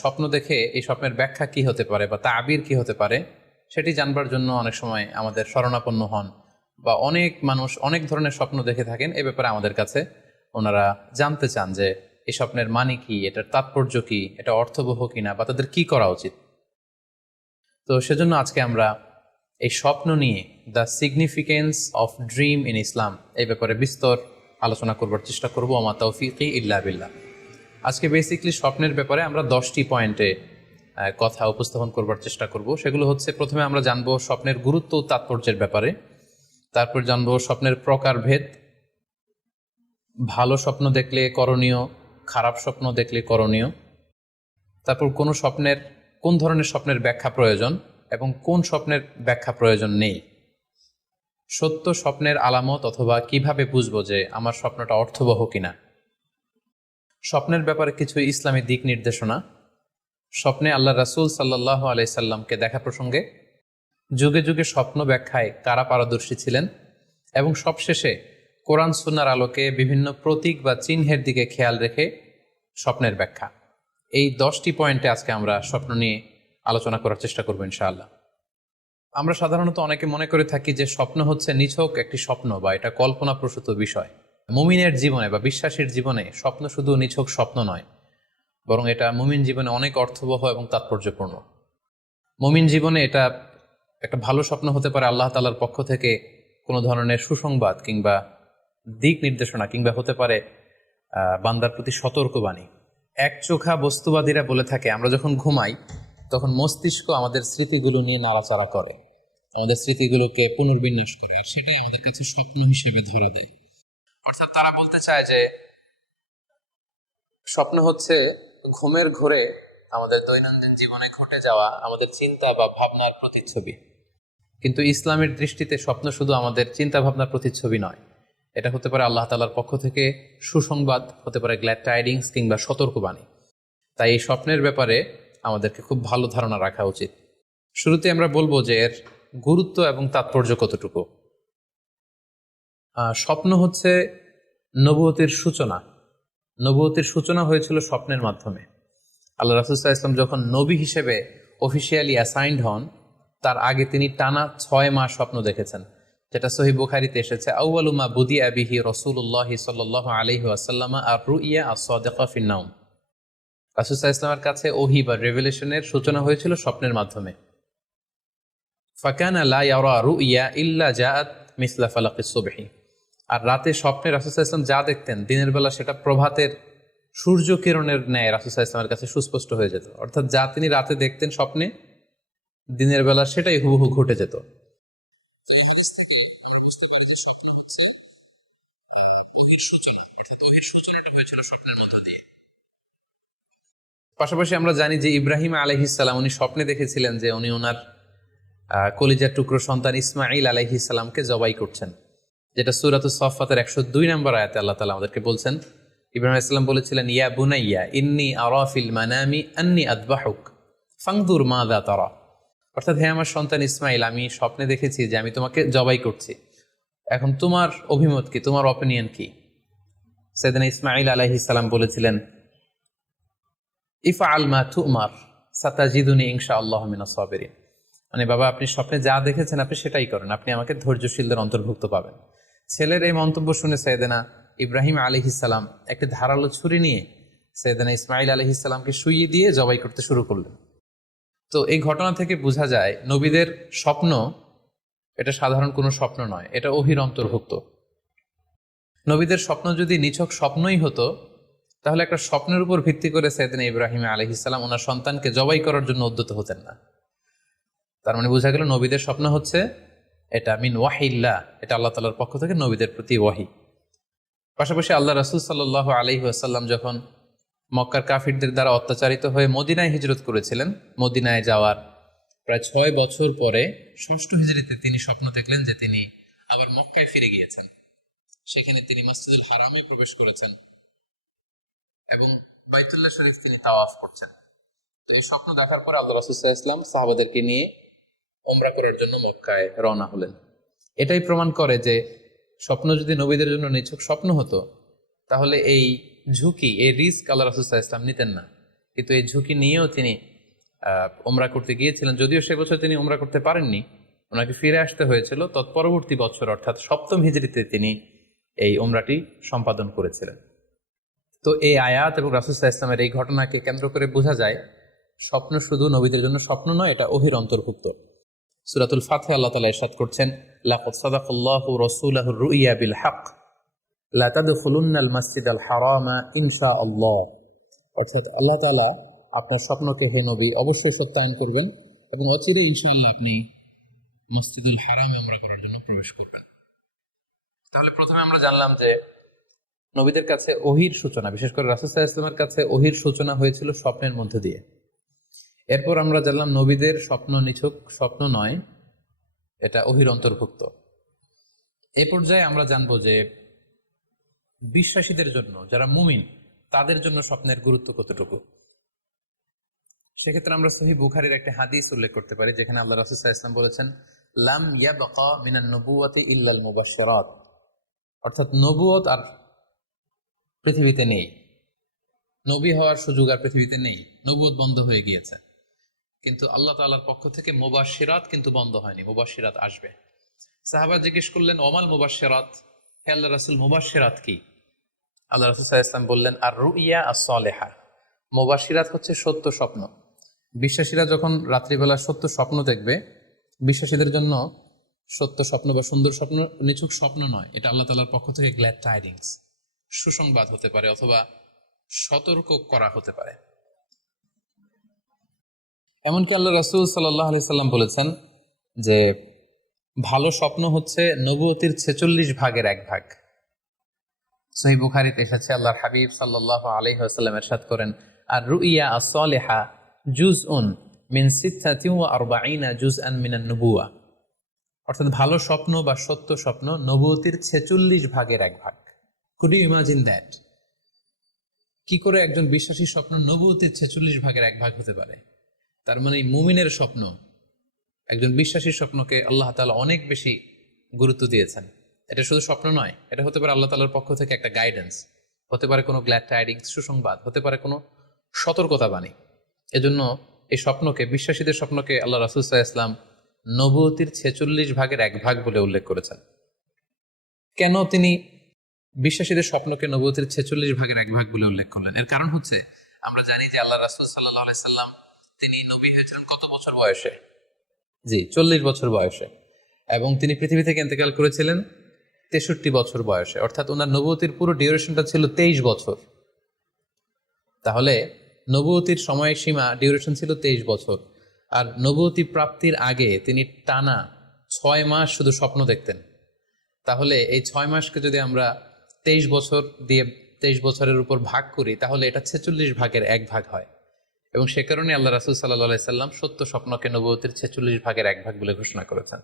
স্বপ্ন দেখে এই স্বপ্নের ব্যাখ্যা কি হতে পারে বা তাবির কি হতে পারে, সেটি জানবার জন্য অনেক সময় আমাদের শরণাপন্ন হন বা অনেক মানুষ অনেক ধরনের স্বপ্ন দেখে থাকেন। এ ব্যাপারে আমাদের কাছে ওনারা জানতে চান যে এই স্বপ্নের মানে কি, এটার তাৎপর্য কি, এটা অর্থবহ কিনা বা তাদের কি করা উচিত। তো সেজন্য আজকে আমরা এই স্বপ্ন নিয়ে the significance of dream in Islam এই ব্যাপারে বিস্তর আলোচনা করবার চেষ্টা করব। আমার তৌফিকি ইল্লা বিল্লাহ। আজকে বেসিকলি স্বপ্নের ব্যাপারে আমরা দশটি পয়েন্টে কথা উপস্থাপন করবার চেষ্টা করব। সেগুলো হচ্ছে প্রথমে আমরা জানব স্বপ্নের গুরুত্ব তাৎপর্যের ব্যাপারে। তারপর জানব স্বপ্নের প্রকারভেদ। ভালো স্বপ্ন দেখলে করণীয়, খারাপ স্বপ্ন দেখলে করণীয়। তারপর কোনো স্বপ্নের, কোন ধরনের স্বপ্নের ব্যাখ্যা প্রয়োজন এবং কোন স্বপ্নের ব্যাখ্যা প্রয়োজন নেই। সত্য স্বপ্নের আলামত অথবা কীভাবে বুঝব যে আমার স্বপ্নটা অর্থবহ কিনা। স্বপ্নের ব্যাপারে কিছু ইসলামী দিক নির্দেশনা। স্বপ্নে আল্লাহ রাসূল সাল্লাহ আলাইসাল্লামকে দেখা প্রসঙ্গে যুগে যুগে স্বপ্ন ব্যাখ্যায় কারা পারদর্শী ছিলেন এবং সবশেষে কোরআন সুন্নার আলোকে বিভিন্ন প্রতীক বা চিহ্নের দিকে খেয়াল রেখে স্বপ্নের ব্যাখ্যা। এই দশটি পয়েন্টে আজকে আমরা স্বপ্ন নিয়ে আলোচনা করার চেষ্টা করব ইনশাআল্লাহ। আমরা সাধারণত অনেকে মনে করে থাকি যে স্বপ্ন হচ্ছে নিছক একটি স্বপ্ন বা এটা কল্পনাপ্রসূত বিষয়। মুমিনের জীবনে বা বিশ্বাসীর জীবনে স্বপ্ন শুধু নিছক স্বপ্ন নয়, বরং এটা মুমিন জীবনে অনেক অর্থবহ এবং তাৎপর্যপূর্ণ। মুমিন জীবনে এটা একটা ভালো স্বপ্ন হতে পারে আল্লাহ তালার পক্ষ থেকে কোনো ধরনের সুসংবাদ কিংবা দিক নির্দেশনা কিংবা হতে পারে বান্দার প্রতি সতর্কবাণী। এক চোখা বস্তুবাদীরা বলে থাকে, আমরা যখন ঘুমাই, তখন মস্তিষ্ক আমাদের স্মৃতিগুলো নিয়ে নাড়াচাড়া করে। আমাদের স্মৃতিগুলোকে পুনর্বিন্যাস করে, আর সেটাই আমাদের কাছে স্বপ্ন হিসেবে ধরে দেয়। অর্থাৎ তারা বলতে চায় যে, স্বপ্ন হচ্ছে ঘুমের ঘোরে আমাদের দৈনন্দিন জীবনে ঘটে যাওয়া আমাদের চিন্তা বা ভাবনার প্রতিচ্ছবি। কিন্তু ইসলামের দৃষ্টিতে স্বপ্ন শুধু আমাদের চিন্তা ভাবনার প্রতিচ্ছবি নয়। এটা হতে পারে আল্লাহ তালার পক্ষ থেকে সুসংবাদ, হতে পারে গ্ল্যাড টাইডিংস কিংবা সতর্কবাণী। তাই এই স্বপ্নের ব্যাপারে আমাদেরকে খুব ভালো ধারণা রাখা উচিত। শুরুতে আমরা বলব যে এর গুরুত্ব এবং তাৎপর্য কতটুকু? স্বপ্ন হচ্ছে নবুয়তির সূচনা। নবুয়তির সূচনা হয়েছিল স্বপ্নের মাধ্যমে। আল্লাহ রাসুল্লাহ ইসলাম যখন নবী হিসেবে অফিসিয়ালি অ্যাসাইন্ড হন, তার আগে তিনি টানা ছয় মাস স্বপ্ন দেখেছেন, যেটা সহি বুখারিতে এসেছে আউআলুমা বুদি আবিহি রসুল্লাহ সাল আলহি আসাল্লামা আর রুইয়া আসদেকা ফিন্নাউম রাসুল্লাহ ইসলামের কাছে ওহি বা রেভেলেশনের সূচনা হয়েছিল স্বপ্নের মাধ্যমে। ফাকানা লা ইয়ারা রুইয়া ইল্লা জাআত মিসলা ফালাকিস সুবহি। আর রাতে স্বপ্নে রাসুসাহ ইসলাম যা দেখতেন, দিনের বেলা সেটা প্রভাতের সূর্য কিরণের ন্যায় রাসুসাহ ইসলামের কাছে সুস্পষ্ট হয়ে যেত। অর্থাৎ যা তিনি রাতে দেখতেন স্বপ্নে, দিনের বেলা সেটাই হুবহু ঘটে যেত। পাশাপাশি আমরা জানি যে ইব্রাহিম আলহিসাল্লাম উনি স্বপ্নে দেখেছিলেন যে উনি ওনার কলিজার টুকরো সন্তান ইসমাইল আলহিসাল্লামকে জবাই করছেন। যেটা সুরাত সফাতের একশো দুই নম্বর আয়াতে আল্লাহ তালা আমাদেরকে বলছেন, ইব্রাহিম ইসলাম বলেছিলেন, ইয়া বুনাইয়া, ইন্নি আরাফিল মানামি আন্নি আদবাহুক, ফাংদুর মা দা তারা। অর্থাৎ হে আমার সন্তান ইসমাইল আমি স্বপ্নে দেখেছি যে আমি তোমাকে জবাই করছি। এখন তোমার অভিমত কি? তোমার অপিনিয়ন কি? সেদিন ইসমাইল আলাইহিসাল্লাম বলেছিলেন ইফা আল মা তুমার, সাতাজিদুনি ইনশা আল্লাহ মিনা সাবেরিন। মানে বাবা, আপনি স্বপ্নে যা দেখেছেন, আপনি সেটাই করেন। আপনি আমাকে ধৈর্যশীলদের অন্তর্ভুক্ত পাবেন। ছেলের এই মন্তব্য শুনে সৈয়দেনা ইব্রাহিম আলহিসাল্লাম একটি ধারালো ছুরি নিয়ে সৈয়দেনা ইসমাইল আলহিসাল্লামকে শুইয়ে দিয়ে জবাই করতে শুরু করলেন। তো এই ঘটনা থেকে বোঝা যায় নবীদের স্বপ্ন এটা সাধারণ কোনো স্বপ্ন নয়, এটা অহির অন্তর্ভুক্ত। নবীদের স্বপ্ন যদি নিছক স্বপ্নই হতো, তাহলে একটা স্বপ্নের উপর ভিত্তি করে সৈয়দিন ইব্রাহিম আলহিসাল্লাম ওনার সন্তানকে জবাই করার জন্য উদ্যত হতেন না। তার মানে বোঝা গেল নবীদের স্বপ্ন হচ্ছে এটা মিন ওয়াহিল্লা এটা আল্লাহ তালার পক্ষ থেকে নবীদের প্রতি ওয়াহি। পাশাপাশি আল্লাহ রাসুল সাল্লাহ আলহি আসাল্লাম যখন মক্কার কাফিরদের দ্বারা অত্যাচারিত হয়ে মদিনায় হিজরত করেছিলেন, মদিনায় যাওয়ার প্রায় ছয় বছর পরে ষষ্ঠ হিজরিতে তিনি স্বপ্ন দেখলেন যে তিনি আবার মক্কায় ফিরে গিয়েছেন। সেখানে তিনি মসজিদুল হারামে প্রবেশ করেছেন এবং বাইতুল্লাহ শরীফ তিনি তাওয়াফ করছেন। তো এই স্বপ্ন দেখার পরে আল্লাহ রসুল্লাহ ইসলাম সাহাবাদেরকে নিয়ে ওমরা করার জন্য মক্কায় রওনা হলেন। এটাই প্রমাণ করে যে স্বপ্ন যদি নবীদের জন্য নিছক স্বপ্ন হতো, তাহলে এই ঝুঁকি, এই রিস্ক আল্লাহ রসুল্লাহ ইসলাম নিতেন না। কিন্তু এই ঝুঁকি নিয়েও তিনি ওমরা করতে গিয়েছিলেন। যদিও সে বছর তিনি ওমরা করতে পারেননি, ওনাকে ফিরে আসতে হয়েছিল। তৎপরবর্তী বছর, অর্থাৎ সপ্তম হিজড়িতে তিনি এই ওমরাটি সম্পাদন করেছিলেন। তো এই আয়াত এবং রাসুসাহ ইসলামের এই ঘটনাকে কেন্দ্র করে বোঝা যায়, স্বপ্ন শুধু নবীদের জন্য স্বপ্ন নয়, এটা অহির অন্তর্ভুক্ত। সুরাতুল ফাতহে আল্লাহ তালা ইরশাদ করছেন হারামা অর্থাৎ আল্লাহ আপনার স্বপ্নকে হে নবী অবশ্যই করবেন এবং অচিরে ইনশাআল্লাহ আপনি মসজিদুল হারামে আমরা করার জন্য প্রবেশ করবেন। তাহলে প্রথমে আমরা জানলাম যে নবীদের কাছে ওহির সূচনা, বিশেষ করে রাসুসাহ ইসলামের কাছে ওহির সূচনা হয়েছিল স্বপ্নের মধ্যে দিয়ে। এরপর আমরা জানলাম নবীদের স্বপ্ন নিছক, স্বপ্ন নয়, এটা ওহির অন্তর্ভুক্ত। এ পর্যায়ে আমরা জানব যে বিশ্বাসীদের জন্য, যারা মুমিন, তাদের জন্য স্বপ্নের গুরুত্ব কতটুকু? সেক্ষেত্রে আমরা সহি বুখারির একটা হাদিস উল্লেখ করতে পারি, যেখানে আল্লাহ রাসুসাহ ইসলাম বলেছেন, লাম ইয়াবকা মিনান নবুয়াতি ইল্লাল মুবাশশিরাত। অর্থাৎ নবুয়ত আর পৃথিবীতে নেই। নবী হওয়ার সুযোগ আর পৃথিবীতে নেই। নবুয়ত বন্ধ হয়ে গিয়েছে। কিন্তু আল্লাহ তাআলার পক্ষ থেকে মুবাশশিরাত কিন্তু বন্ধ হয়নি, মুবাশশিরাত আসবে। সাহাবা জিজ্ঞেস করলেন ওমাল মুবাশশিরাত? হে আল্লাহ রাসূল, মুবাশশিরাত কি? আল্লাহ রাসূল আলাইহি বললেন আর রুইয়া as-সালেহা মুবাশশিরাত হচ্ছে সত্য স্বপ্ন। বিশ্বাসীরা যখন রাত্রিবেলা সত্য স্বপ্ন দেখবে, বিশ্বাসীদের জন্য সত্য স্বপ্ন বা সুন্দর স্বপ্ন নিছক স্বপ্ন নয়, এটা আল্লাহ তাআলার পক্ষ থেকে গ্ল্যাড টাইডিংস সুসংবাদ হতে পারে অথবা সতর্ক করা হতে পারে। এমনকি আল্লাহ রসুল সাল্লাহ আলি সাল্লাম বলেছেন যে, ভালো স্বপ্ন হচ্ছে নবুয়তির ছেচল্লিশ ভাগের এক ভাগ। সহি বুখারিতে এসেছে, আল্লাহর হাবিব সাল্লাহ আলহিহাস্লাম এরশাদ করেন, আর রুইয়া আসলেহা জুজ উন মিন আরবাইনা জুজ আন মিনান নবুয়া অর্থাৎ ভালো স্বপ্ন বা সত্য স্বপ্ন নবুয়তির ছেচল্লিশ ভাগের এক ভাগ। কুড ইউ ইমাজিন দ্যাট কি করে একজন বিশ্বাসী স্বপ্ন নবুয়তির ছেচল্লিশ ভাগের এক ভাগ হতে পারে? তার মানে মুমিনের স্বপ্ন, একজন বিশ্বাসীর স্বপ্নকে আল্লাহ তালা অনেক বেশি গুরুত্ব দিয়েছেন। এটা শুধু স্বপ্ন নয়, এটা হতে পারে আল্লাহ তাআলার পক্ষ থেকে একটা গাইডেন্স হতে পারে কোনো গ্ল্যাড টাইডিংস সুসংবাদ, হতে পারে কোনো সতর্কতা বাণী এজন্য এই স্বপ্নকে, বিশ্বাসীদের স্বপ্নকে আল্লাহ রাসুল সাল্লাহ ইসলাম নবুয়তির ছেচল্লিশ ভাগের এক ভাগ বলে উল্লেখ করেছেন। কেন তিনি বিশ্বাসীদের স্বপ্নকে নবুয়তির ছেচল্লিশ ভাগের এক ভাগ বলে উল্লেখ করলেন? এর কারণ হচ্ছে, আমরা জানি যে আল্লাহ রাসুল সাল্লাহ সাল্লাম তিনি নবী হয়েছিলেন কত বছর বয়সে? জি, চল্লিশ বছর বয়সে। এবং তিনি পৃথিবী থেকে ইন্তেকাল করেছিলেন তেষট্টি বছর বয়সে। অর্থাৎ ওনার নবুয়তির পুরো ডিউরেশনটা ছিল তেইশ বছর। তাহলে নবুয়তির সময়সীমা ডিউরেশন ছিল তেইশ বছর। আর নবুয়তি প্রাপ্তির আগে তিনি টানা ছয় মাস শুধু স্বপ্ন দেখতেন। তাহলে এই ছয় মাসকে যদি আমরা তেইশ বছর দিয়ে তেইশ বছরের উপর ভাগ করি, তাহলে এটা ছেচল্লিশ ভাগের এক ভাগ হয়। এবং সে কারণে আল্লাহ রাসুল সাল্লাহ সাল্লাম সত্য স্বপ্নকে নবতির ছেচল্লিশ ভাগের এক ভাগ বলে ঘোষণা করেছেন।